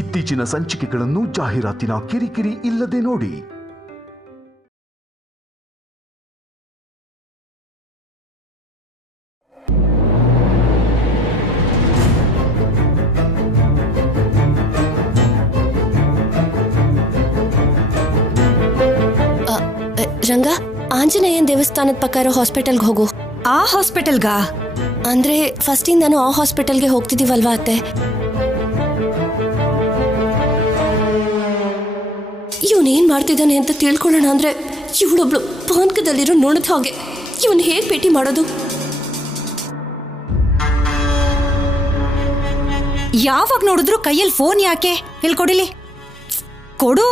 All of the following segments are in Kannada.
ಇತ್ತೀಚಿನ ಸಂಚಿಕೆಗಳನ್ನು ಜಾಹೀರಾತಿನ ಕಿರಿಕಿರಿ ಇಲ್ಲದೆ ನೋಡಿ. ರಂಗ, ಆಂಜನೇಯನ್ ದೇವಸ್ಥಾನದ ಪಕ್ಕ ಇರೋ ಹಾಸ್ಪಿಟಲ್ಗೆ ಹೋಗು. ಆ ಹಾಸ್ಪಿಟಲ್ಗಾ? ಅಂದ್ರೆ ಫಸ್ಟಿಂದಾನು ಆ ಹಾಸ್ಪಿಟಲ್ಗೆ ಹೋಗ್ತಿದೀವಲ್ವಾ ಅತ್ತೆ. ಇವನೇನ್ ಮಾಡ್ತಿದ್ದಾನೆ ಅಂತ ತಿಳ್ಕೊಳ್ಳೋಣ ಅಂದ್ರೆ ಇವಳೊಬ್ಳು ಪಾನ್ಕದಲ್ಲಿರೋ ನೋಡದ ಹಾಗೆ. ಇವನ್ ಹೇಗ್ ಭೇಟಿ ಮಾಡೋದು? ಯಾವಾಗ ನೋಡಿದ್ರು ಕೈಯಲ್ಲಿ ಫೋನ್ ಯಾಕೆ? ಇಲ್ಲಿ ಕೊಡಿಲಿ, ಕೊಡು.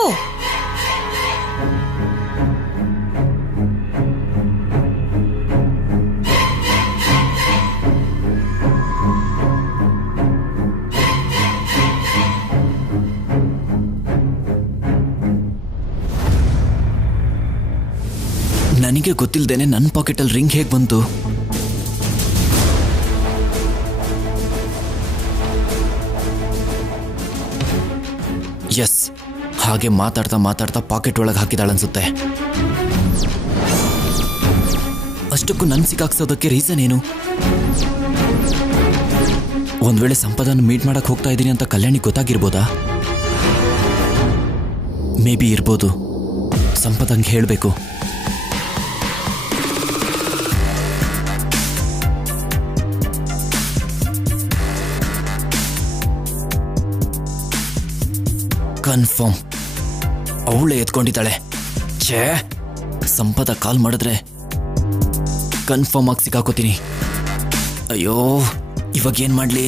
ನನಗೆ ಗೊತ್ತಿಲ್ಲದೇನೆ ನನ್ನ ಪಾಕೆಟಲ್ಲಿ ರಿಂಗ್ ಹೇಗೆ ಬಂತು? ಎಸ್, ಹಾಗೆ ಮಾತಾಡ್ತಾ ಮಾತಾಡ್ತಾ ಪಾಕೆಟ್ ಒಳಗೆ ಹಾಕಿದಾಳನ್ಸುತ್ತೆ. ಅಷ್ಟಕ್ಕೂ ನನ್ನ ಸಿಕ್ಕಾಕ್ಸೋದಕ್ಕೆ ರೀಸನ್ ಏನು? ಒಂದ್ ವೇಳೆ ಸಂಪದನ್ನು ಮೀಟ್ ಮಾಡಕ್ ಹೋಗ್ತಾ ಇದ್ದೀನಿ ಅಂತ ಕಲ್ಯಾಣಿಗೆ ಗೊತ್ತಾಗಿರ್ಬೋದಾ? ಮೇ ಬಿ ಇರ್ಬೋದು. ಸಂಪದಂಗೆ ಹೇಳಬೇಕು. ಕನ್ಫರ್ಮ್ ಅವಳೇ ಎತ್ಕೊಂಡಿದ್ದಾಳೆ. ಛೇ, ಸಂಪದ ಕಾಲ್ ಮಾಡಿದ್ರೆ ಕನ್ಫರ್ಮ್ ಆಗಿ ಸಿಕ್ಕಾಕೋತೀನಿ. ಅಯ್ಯೋ, ಇವಾಗ ಏನ್ ಮಾಡ್ಲಿ?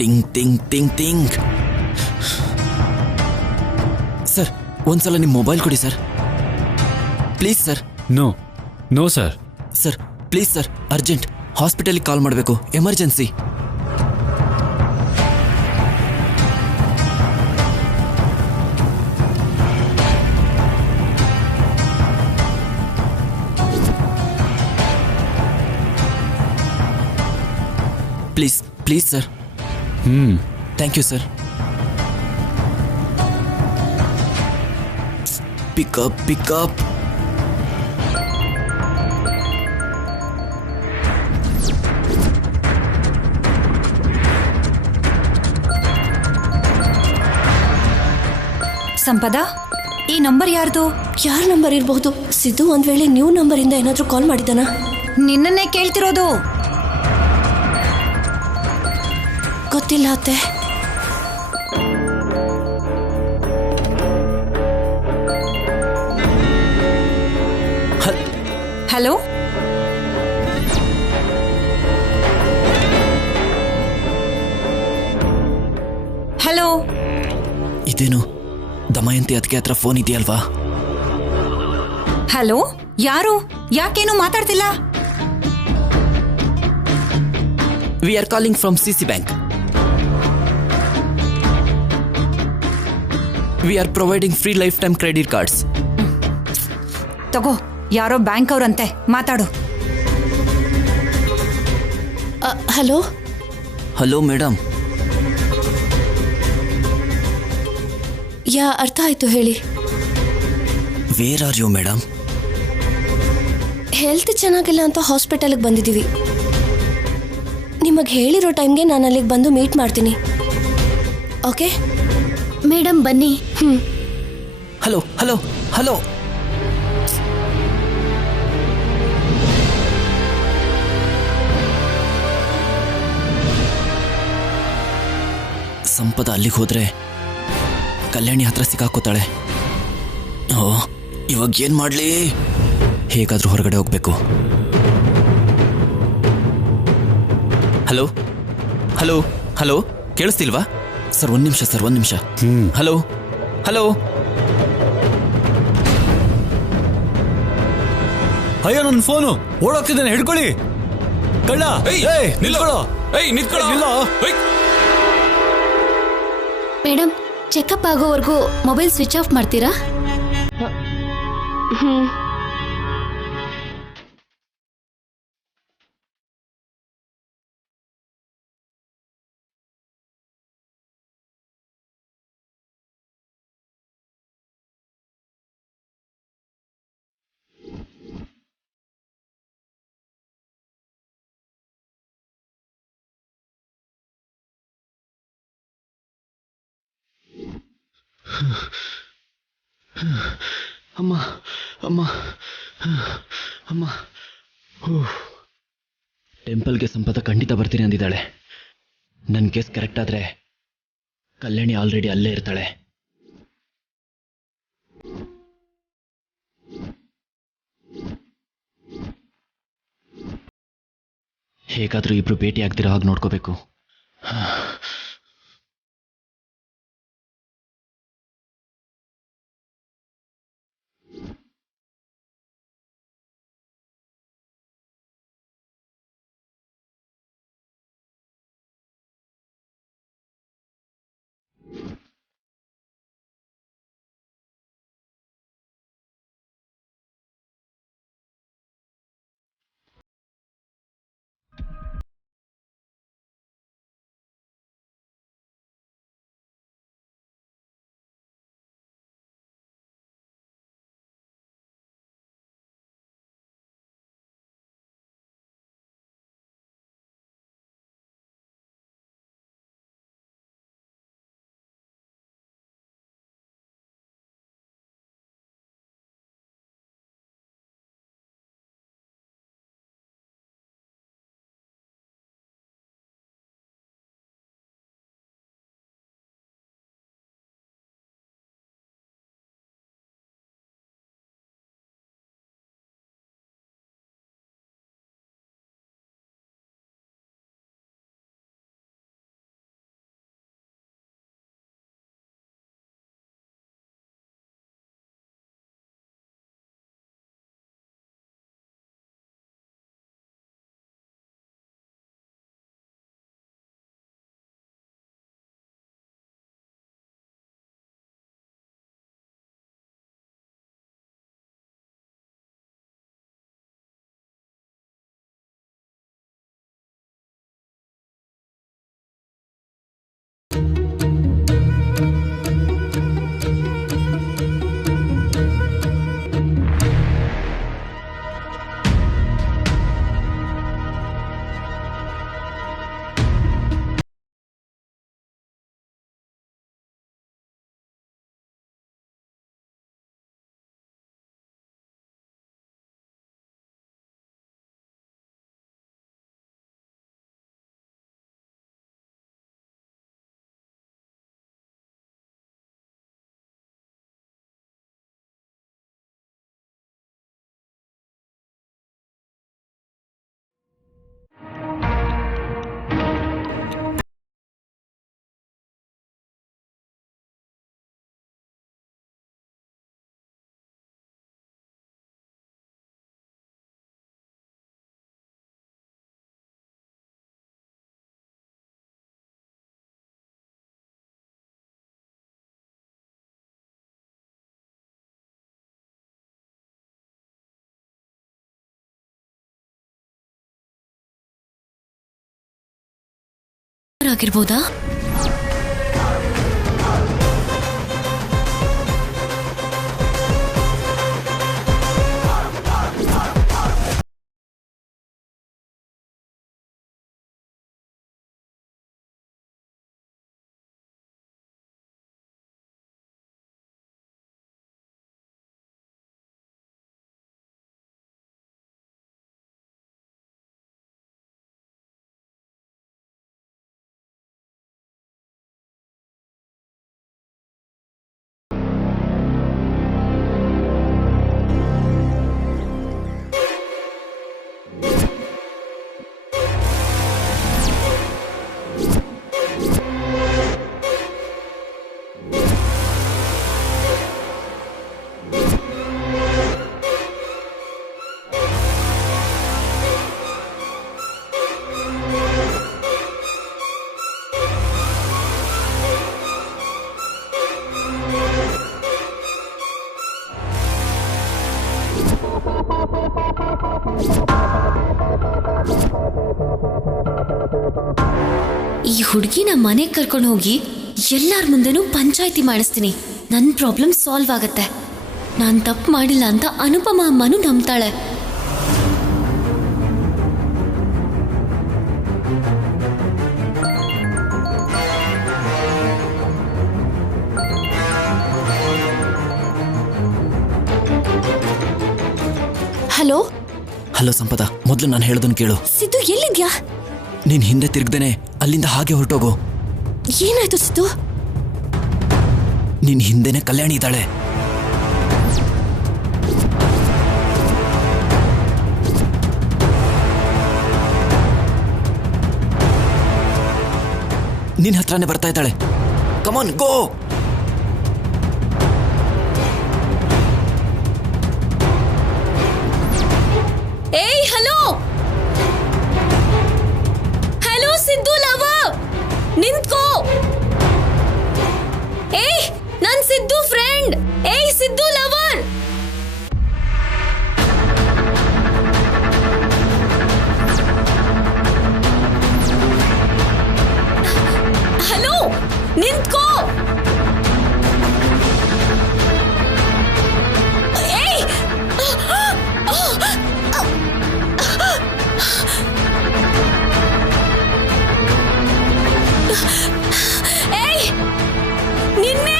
ಟಿಂಗ್ ಟಿಂಗ್ ಟಿಂಗ್ ಟಿಂಗ್. ಸರ್, ಒಂದ್ಸಲ ನಿಮ್ಮ ಮೊಬೈಲ್ ಕೊಡಿ sir, please sir. No sir. Sir please sir, urgent ಹಾಸ್ಪಿಟಲ್ಗೆ ಕಾಲ್ ಮಾಡಬೇಕು, emergency. Please sir. Thank you sir. Pick up. Sampada, ಈ ನಂಬರ್ ಯಾರ್ದು? ಯಾರ ನಂಬರ್ ಇರಬಹುದು? ಸಿದ್ದು ಒಂದ್ ವೇಳೆ ನ್ಯೂ ನಂಬರ್ ಇಂದ ಏನಾದ್ರೂ ಕಾಲ್ ಮಾಡಿದಾನ? ನಿನ್ನನ್ನೇ ಕೇಳ್ತಿರೋದು. ಗೊತ್ತಿಲ್ಲ ಅತ್ತೆ. Hello, hello. ಇದೇನು ದಮಯಂತಿ ಅದಕ್ಕೆ ಹತ್ರ ಫೋನ್ ಇದೆಯಲ್ವಾ? ಹಲೋ, ಯಾರು? ಯಾಕೇನು ಮಾತಾಡ್ತಿಲ್ಲ? We are calling from CC bank. We are providing free lifetime credit cards. ತಗೋ, ಯಾರೋ ಬ್ಯಾಂಕ್ ಅವ್ರಂತೆ, ಮಾತಾಡು. Hello madam. ಅರ್ಥ ಆಯ್ತು, ಹೇಳಿ. Where are you madam? Health ಚೆನ್ನಾಗಿಲ್ಲ ಅಂತ ಹಾಸ್ಪಿಟಲ್ಗೆ ಬಂದಿದ್ದೀವಿ. ನಿಮಗೆ ಹೇಳಿರೋ ಟೈಮ್ಗೆ ನಾನು ಅಲ್ಲಿಗೆ ಬಂದು ಮೀಟ್ ಮಾಡ್ತೀನಿ. ಓಕೆ ಮೇಡಮ್, ಬನ್ನಿ. ಹಲೋ. ಸಂಪದ ಅಲ್ಲಿಗೆ ಹೋದ್ರೆ ಕಲ್ಯಾಣಿ ಹತ್ರ ಸಿಕ್ಕಾಕೋತಾಳೆ. ಇವಾಗ ಏನ್ ಮಾಡ್ಲಿ? ಹೇಗಾದ್ರೂ ಹೊರಗಡೆ ಹೋಗ್ಬೇಕು. ಹಲೋ, ಕೇಳಿಸ್ತಿಲ್ವಾ ಸರ್? ಒಂದ್ ನಿಮಿಷ. ಹಲೋ. ಅಯ್ಯೋ, ನನ್ನ ಫೋನು ಓಡೋಗ್ತಿದ್ದೇನೆ, ಹಿಡ್ಕೊಳ್ಳಿ. ಕಳ್ಳ, ನಿಂತ್ಕೊಳ್ಳೋ. ಮೇಡಮ್, ಚೆಕಪ್ ಆಗೋವರೆಗೂ ಮೊಬೈಲ್ ಸ್ವಿಚ್ ಆಫ್ ಮಾಡ್ತೀರಾ? ಅಮ್ಮ ಅಮ್ಮ ಅಮ್ಮ ಟೆಂಪಲ್ಗೆ ಸಂಪದ ಖಂಡಿತ ಬರ್ತೀನಿ ಅಂದಿದ್ದಾಳೆ. ನನ್ನ ಗೆಸ್ ಕರೆಕ್ಟ್ ಆದ್ರೆ ಕಲ್ಯಾಣಿ ಆಲ್ರೆಡಿ ಅಲ್ಲೇ ಇರ್ತಾಳೆ. ಹೇಗಾದ್ರೂ ಇಬ್ರು ಭೇಟಿ ಆಗ್ದಿರೋ ಹಾಗೆ ನೋಡ್ಕೋಬೇಕು. ಆಗಿರ್ಬೋದಾ? ಈ ಹುಡುಗಿನ ಮನೆಗೆ ಕರ್ಕೊಂಡು ಹೋಗಿ ಎಲ್ಲರ ಮುಂದೆನೂ ಪಂಚಾಯಿತಿ ಮಾಡಿಸ್ತೀನಿ. ನನ್ನ ಪ್ರಾಬ್ಲಮ್ ಸಾಲ್ವ್ ಆಗತ್ತೆ. ನಾನು ತಪ್ಪು ಮಾಡಿಲ್ಲ ಅಂತ ಅನುಪಮ ಅಮ್ಮನೂ ನಂಬ್ತಾಳೆ. ಹಲೋ ಹಲೋ ಸಂಪದ, ಮೊದಲು ನಾನು ಹೇಳೋದನ್ನು ಕೇಳು. ಸಿದ್ದು ಎಲ್ಲಿದ್ಯಾ? ನೀನ್ ಹಿಂದೆ ತಿರುಗ್ದೇನೆ ಅಲ್ಲಿಂದ ಹಾಗೆ ಹೊರಟೋಗು. ಏನಾಯ್ತು ಸಿದ್ದು? ನಿನ್ ಹಿಂದೆನೆ ಕಲ್ಯಾಣಿ ಇದ್ದಾಳೆ. ನಿನ್ ಹತ್ರನೇ ಬರ್ತಾ ಇದ್ದಾಳೆ. ಕಮಾನ್ ಗೋ. ಏಯ್ ಹಲೋ ಹಲೋ ಸಿದ್ದು ಲವ ನಿಂತ್ಕೋ. ಏಯ್ ನನ್ ಸಿದ್ದು ಫ್ರೆಂಡ್. ಏಯ್ ಸಿದ್ದು ಲವರ್. ಹಲೋ ನಿಂತ್ಕೋ. ಏಯ್ ಏಯ್ ನಿನ್ನೆ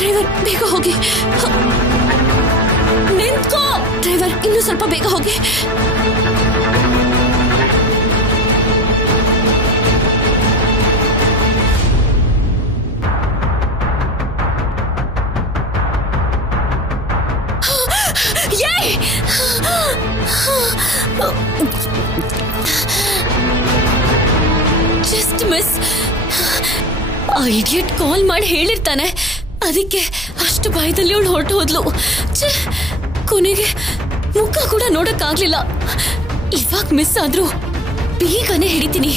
ಡ್ರೈವರ್ ಬೇಗ ಹೋಗಿ. ನಿಂತ್ಕೋ ಡ್ರೈವರ್, ಇನ್ನೂ ಸ್ವಲ್ಪ ಬೇಗ ಹೋಗಿ. Just miss. ಆ ಇಡಿಯಟ್ ಕಾಲ್ ಮಾಡಿ ಹೇಳಿರ್ತಾನೆ, ಅದಕ್ಕೆ ಅಷ್ಟು ಭಯದಲ್ಲಿ ಅವಳು ಹೊರಟು ಹೋದ್ಲು. ಕೊನೆಗೆ ಮುಖ ಕೂಡ ನೋಡಕ್ಕಾಗ್ಲಿಲ್ಲ. ಇವಾಗ ಮಿಸ್ ಆದ್ರೂ ಬೇಗನೆ ಹಿಡಿತೀನಿ.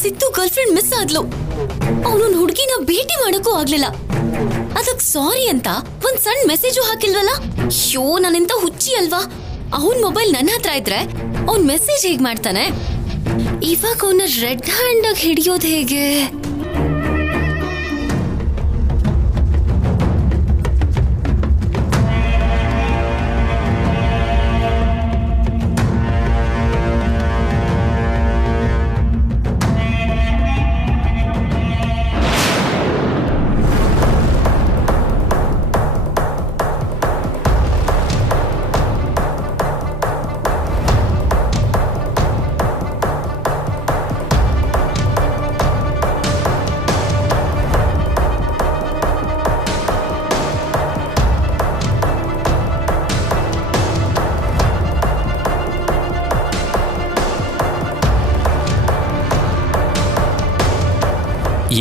ಸಿದ್ದು ಗರ್ಲ್ಫ್ರೆಂಡ್ ಮಿಸ್ ಆದ್ಲು. ಅವನು ಹುಡುಗಿನ ಭೇಟಿ ಮಾಡಕ್ಕೂ ಆಗ್ಲಿಲ್ಲ. ಅದಕ್ ಸಾರಿ ಅಂತ ಒಂದ್ ಸಣ್ಣ ಮೆಸೇಜು ಹಾಕಿಲ್ವಲ್ಲ. ಶೋ, ನಾನೆಂತ ಹುಚ್ಚಿ ಅಲ್ವಾ? ಅವನ್ ಮೊಬೈಲ್ ನನ್ನ ಹತ್ರ ಇದ್ರೆ ಅವನ್ ಮೆಸೇಜ್ ಹೇಗ್ ಮಾಡ್ತಾನೆ? ಇವಾಗ ಅವನ ರೆಡ್ ಹ್ಯಾಂಡ್ ಆಗಿ ಹಿಡಿಯೋದು ಹೇಗೆ?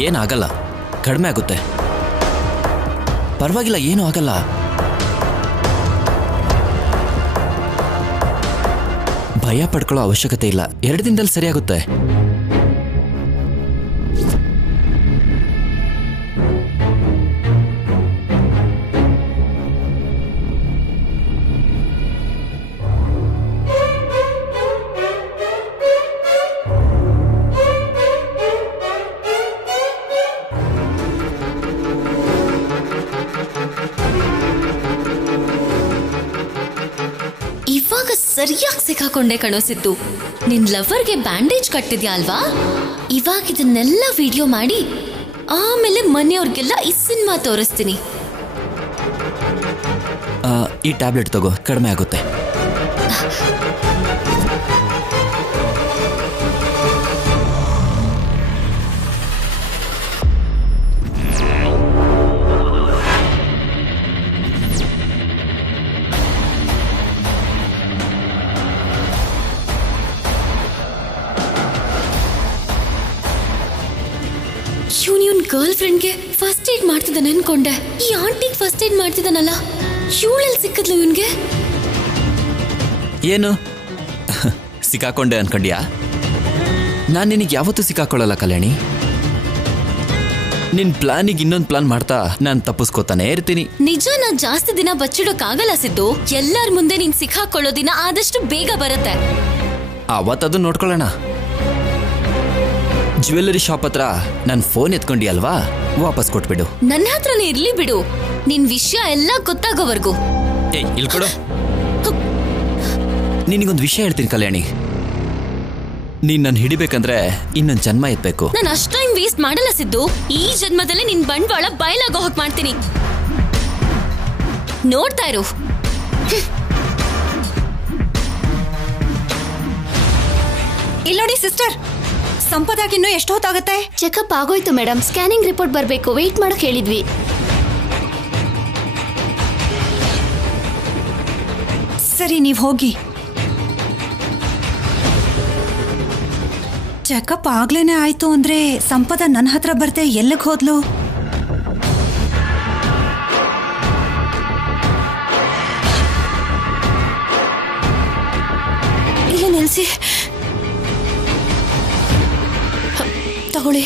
ಏನಾಗಲ್ಲ, ಕಡಿಮೆ ಆಗುತ್ತೆ. ಪರವಾಗಿಲ್ಲ, ಏನೂ ಆಗಲ್ಲ. ಭಯ ಪಡ್ಕೊಳ್ಳೋ ಅವಶ್ಯಕತೆ ಇಲ್ಲ. 2 ದಿನದಲ್ಲಿ ಸರಿಯಾಗುತ್ತೆ. ಇವಾಗ ಸರಿಯಾಗಿ ಸಿಕ್ಕಾಕೊಂಡೆ ಕಣೋ ಸಿದ್ದು. ನಿನ್ ಲವರ್ಗೆ ಬ್ಯಾಂಡೇಜ್ ಕಟ್ಟಿದ್ಯಾ ಅಲ್ವಾ? ಇವಾಗ ಇದನ್ನೆಲ್ಲ ವಿಡಿಯೋ ಮಾಡಿ ಆಮೇಲೆ ಮನೆಯವ್ರಿಗೆಲ್ಲ ಈ ಸಿನಿಮಾ ತೋರಿಸ್ತೀನಿ. ಈ ಟ್ಯಾಬ್ಲೆಟ್ ತಗೋ, ಕಡಿಮೆ ಆಗುತ್ತೆ. ಗರ್ಲ್ ಫ್ರೆಂಡ್ಗೆ ಫಸ್ಟ್ ಏಡ್ ಮಾಡ್ತಿದ್ದಾನೆ ಅನ್ಕೊಂಡೆ. ಈ ಆಂಟಿಗೆ ಫಸ್ಟ್ ಏಡ್ ಮಾಡ್ತಿದ್ದಾನಲ್ಲ, ಇವಳಲ್ಲಿ ಸಿಕ್ಕದ್ಲು ಇವನ್ಗೆ. ಏನು ಸಿಕ್ಕಾಕೊಂಡೆ ಅನ್ಕೊಂಡ್ಯಾ? ನಾನು ನಿನಗೆ ಯಾವತ್ತೂ ಸಿಕ್ಕಾಕೊಳ್ಳಲ್ಲ ಕಲ್ಯಾಣಿ. ನಿನ್ ಪ್ಲಾನಿಗೆ ಇನ್ನೊಂದು ಪ್ಲಾನ್ ಮಾಡ್ತಾ ನಾನು ತಪ್ಪಿಸ್ಕೋತಾನೆ ಇರ್ತೀನಿ. ನಿಜನ ಜಾಸ್ತಿ ದಿನ ಬಚ್ಚಿಡೋಕ್ಕಾಗಲ್ಲ ಸಿದ್ದು. ಎಲ್ಲಾರ ಮುಂದೆ ನೀನ್ ಸಿಕ್ಕಾಕೊಳ್ಳೋ ದಿನ ಆದಷ್ಟು ಬೇಗ ಬರುತ್ತೆ. ಅವತ್ತದು ನೋಡ್ಕೊಳ್ಳೋಣ. ಜ್ಯುವೆಲ್ಲರಿ ಶಾಪ್ ಹತ್ರ ನನ್ನ ಫೋನ್ ಎತ್ಕೊಂಡಿ ಅಲ್ವಾ, ವಾಪಸ್ ಕೊಟ್ಬಿಡು. ನನ್ನ ಹತ್ರನೇ ಇರ್ಲಿ ಬಿಡು, ನಿನ್ ವಿಷಯ ಎಲ್ಲ ಗೊತ್ತಾಗೋವರ್ಗು. ಏಯ್ ಇಲ್ಲಿ ಕೊಡು. ನಿನಗೊಂದು ವಿಷಯ ಹೇಳ್ತೀನಿ ಕಲ್ಯಾಣಿ, ನೀನ್ ನನ್ನ ಹಿಡಿಬೇಕಂದ್ರೆ ಇನ್ನೊಂದು ಜನ್ಮ ಎತ್ಬೇಕು. ನಾನು ಅಷ್ಟು ಟೈಮ್ ವೇಸ್ಟ್ ಮಾಡಲ್ಲ ಸಿದ್ದು. ಈ ಜನ್ಮದಲ್ಲೇ ನಿನ್ ಬಂಡವಾಳ ಬಯಲಾಗೋ ಹೋಗ್ ಮಾಡ್ತೀನಿ. ನೋಡ್ತಾ ಇರು. ಇಲ್ಲಿ ನೋಡಿ ಸಿಸ್ಟರ್, ಸಂಪದಾಗಿನ್ನೂ ಎಷ್ಟು ಹೊತ್ತಾಗುತ್ತೆ? ಚೆಕಪ್ ಆಗೋಯ್ತು ಮೇಡಮ್, ಸ್ಕ್ಯಾನಿಂಗ್ ರಿಪೋರ್ಟ್ ಬರ್ಬೇಕು, ವೇಟ್ ಮಾಡಕ್ ಹೇಳಿದ್ವಿ. ಸರಿ, ನೀವು ಹೋಗಿ. ಚೆಕಪ್ ಆಗ್ಲೇನೆ ಆಯ್ತು ಅಂದ್ರೆ ಸಂಪದ ನನ್ನ ಹತ್ರ ಬರ್ದೆ ಎಲ್ಲಿಗೆ ಹೋದ್ಲು? ಇಲ್ಲ ನಿಲ್ಸಿ, ತಗೊಳ್ಳಿ.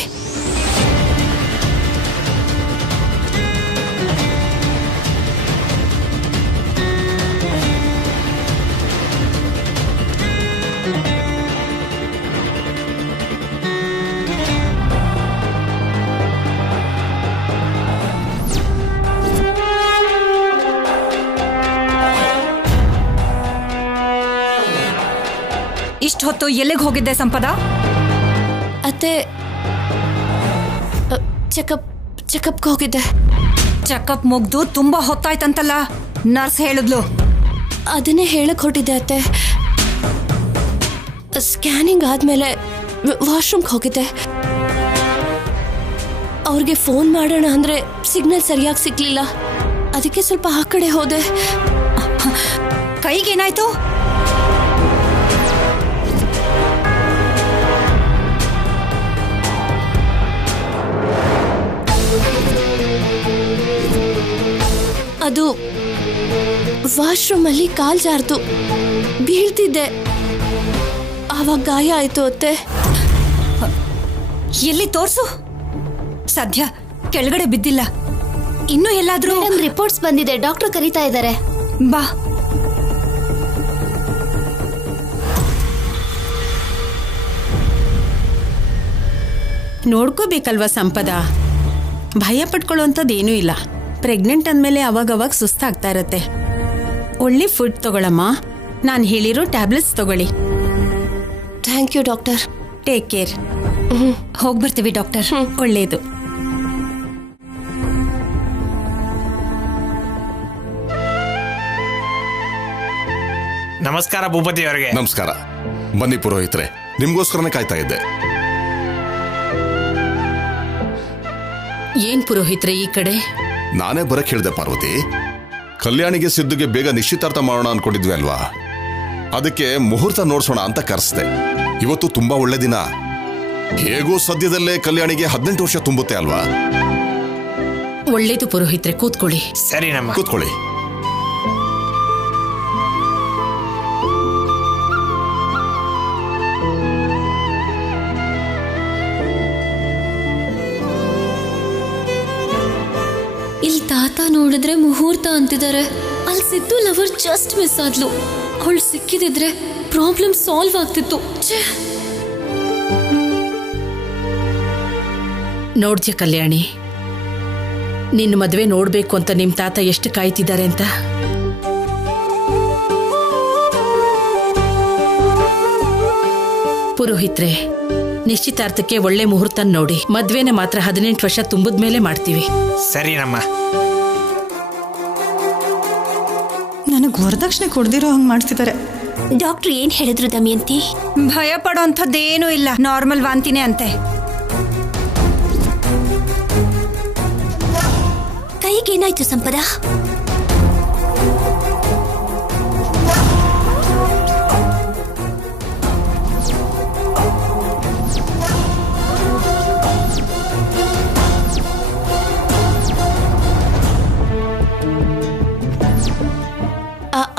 ಇಷ್ಟು ಹೊತ್ತು ಎಲ್ಲಿಗೆ ಹೋಗಿದ್ದೆ ಸಂಪದ? ಅತ್ತೆ, ಚೆಕಪ್ಗೆ ಹೋಗಿದ್ದೆ. ಚೆಕಪ್ ಮುಗ್ದು ತುಂಬಾ ಹೊತ್ತಾಯ್ತಂತಲ್ಲ, ನರ್ಸ್ ಹೇಳಿದ್ಲು. ಅದನ್ನೇ ಹೇಳಕ್ ಹೊಟ್ಟಿದ್ದೆ ಅತ್ತೆ. ಸ್ಕ್ಯಾನಿಂಗ್ ಆದ್ಮೇಲೆ ವಾಶ್ರೂಮ್ಗೆ ಹೋಗಿದ್ದೆ. ಅವ್ರಿಗೆ ಫೋನ್ ಮಾಡೋಣ ಅಂದ್ರೆ ಸಿಗ್ನಲ್ ಸರಿಯಾಗಿ ಸಿಗ್ಲಿಲ್ಲ, ಅದಕ್ಕೆ ಸ್ವಲ್ಪ ಆ ಕಡೆ ಹೋದೆ. ಕೈಗೇನಾಯ್ತು? ಅದು ವಾಶ್ರೂಮ್ ಅಲ್ಲಿ ಕಾಲ್ ಜಾರ್ತು, ಬೀಳ್ತಿದ್ದೆ, ಆವಾಗ ಗಾಯ ಆಯ್ತು ಅತ್ತೆ. ಎಲ್ಲಿ ತೋರ್ಸು? ಸದ್ಯ ಕೆಳಗಡೆ ಬಿದ್ದಿಲ್ಲ. ಇನ್ನೂ ಎಲ್ಲಾದ್ರೂ? ರಿಪೋರ್ಟ್ಸ್ ಬಂದಿದೆ, ಡಾಕ್ಟರ್ ಕರೀತಾ ಇದ್ದಾರೆ. ಬಾ. ನೋಡ್ಕೋಬೇಕಲ್ವಾ ಸಂಪದ, ಭಯ ಪಟ್ಕೊಳ್ಳೋಂಥದ್ದೇನೂ ಇಲ್ಲ. ಪ್ರೆಗ್ನೆಂಟ್ ಅಂದಮೇಲೆ ಅವಾಗವಾಗ ಸುಸ್ತಾಗ್ತಾ ಇರತ್ತೆ. ಒಳ್ಳೆ ಫುಡ್ ತಗೊಳಮ್ಮ, ನಾನು ಹೇಳಿರೋ ಟ್ಯಾಬ್ಲೆಟ್ಸ್ ತಗೊಳ್ಳಿ. Thank you doctor. Take care. ಹೋಗ್ಬರ್ತೀವಿ ಡಾಕ್ಟರ್. ಒಳ್ಳೇದು. ನಮಸ್ಕಾರ ಭೂಪತಿ ಅವರಿಗೆ. ನಮಸ್ಕಾರ. ಬನ್ನಿ ಪುರೋಹಿತ್ರೆ, ನಿಮ್ಗೋಸ್ಕರನೇ ಕಾಯ್ತಾ ಇದ್ದೆ. ಏನ್ ಪುರೋಹಿತ್ರೆ ಈ ಕಡೆ? ನಾನೇ ಬರಕ್ ಹೇಳಿದೆ ಪಾರ್ವತಿ. ಕಲ್ಯಾಣಿಗೆ ಸಿದ್ದುಗೆ ಬೇಗ ನಿಶ್ಚಿತಾರ್ಥ ಮಾಡೋಣ ಅನ್ಕೊಂಡಿದ್ವಿ ಅಲ್ವಾ, ಅದಕ್ಕೆ ಮುಹೂರ್ತ ನೋಡ್ಸೋಣ ಅಂತ ಕರೆಸ್ದೆ. ಇವತ್ತು ತುಂಬಾ ಒಳ್ಳೆ ದಿನ. ಹೇಗೂ ಸದ್ಯದಲ್ಲೇ ಕಲ್ಯಾಣಿಗೆ 18 ವರ್ಷ ತುಂಬುತ್ತೆ ಅಲ್ವಾ? ಒಳ್ಳೇದು ಪುರೋಹಿತ್ರೆ, ಕೂತ್ಕೊಳ್ಳಿ. ಸರಿ ನಮ್ಮ ಕೂತ್ಕೊಳ್ಳಿ. ಇಲ್ಲಿ ತಾತ ನೋಡಿದ್ರೆ ಮುಹೂರ್ತ ಅಂತಿದ್ದಾರೆ. ಅಲ್ಲಿ ಸಿದ್ದು ಲವರ್ ಜಸ್ಟ್ ಮಿಸ್ ಆದ್ಲು. ಅವಳು ಸಿಕ್ಕಿದಿದ್ರೆ ಪ್ರಾಬ್ಲಮ್ ಸಾಲ್ವ್ ಆಗ್ತಿತ್ತು. ನೋಡ್ದ್ಯ ಕಲ್ಯಾಣಿ, ನಿನ್ನ ಮದುವೆ ನೋಡ್ಬೇಕು ಅಂತ ನಿಮ್ ತಾತ ಎಷ್ಟು ಕಾಯ್ತಿದ್ದಾರೆ ಅಂತ. ಪುರೋಹಿತ್ರೆ, ನಿಶ್ಚಿತಾರ್ಥಕ್ಕೆ ಒಳ್ಳೆ ಮುಹೂರ್ತ ನೋಡಿ, ಮದ್ವೆನ ಮಾತ್ರ 18 ವರ್ಷ ತುಂಬಿದ್ಮೇಲೆ ಮಾಡ್ತೀವಿ. ಸರಿ ನಮ್ಮ. ನನಗೆ ವರದಕ್ಷಿಣೆ ಕೊಡ್ದಿರೋ ಹಂಗೆ ಮಾಡ್ತಿದ್ದಾರೆ. ಡಾಕ್ಟರ್ ಏನ್ ಹೇಳಿದ್ರು ದಮಯಂತಿ? ಭಯ ಪಡೋಂಥದ್ದೇನೂ ಇಲ್ಲ, ನಾರ್ಮಲ್ ವಾಂತಿನೇ ಅಂತೆ. ಕೈಗೇನಾಯ್ತು ಸಂಪದ?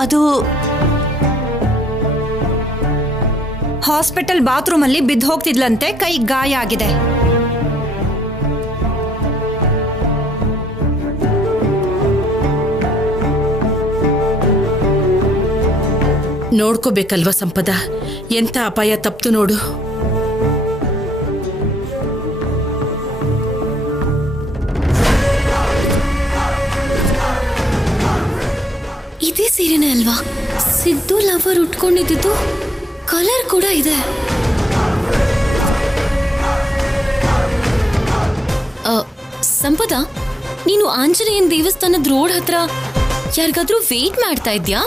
ಅದು ಹಾಸ್ಪಿಟಲ್ ಬಾತ್ರೂಮ್ ಅಲ್ಲಿ ಬಿದ್ದು ಹೋಗ್ತಿದ್ಲಂತೆ, ಕೈ ಗಾಯ ಆಗಿದೆ. ನೋಡ್ಕೋಬೇಕಲ್ವಾ ಸಂಪದ, ಎಂತ ಅಪಾಯ ತಪ್ತು ನೋಡು. ಇದೇ ಸೀರೆನೇ ಅಲ್ವಾ ಸಿದ್ದು ಲವರ್ ಉಟ್ಕೊಂಡಿದ್ದು? ಕಲರ್ ಕೂಡ ಇದೆ. ಸಂಪದ, ನೀನು ಆಂಜನೇಯನ್ ದೇವಸ್ಥಾನದ ರೋಡ್ ಹತ್ರ ಯಾರಿಗಾದ್ರೂ ವೇಟ್ ಮಾಡ್ತಾ ಇದ್ಯಾ?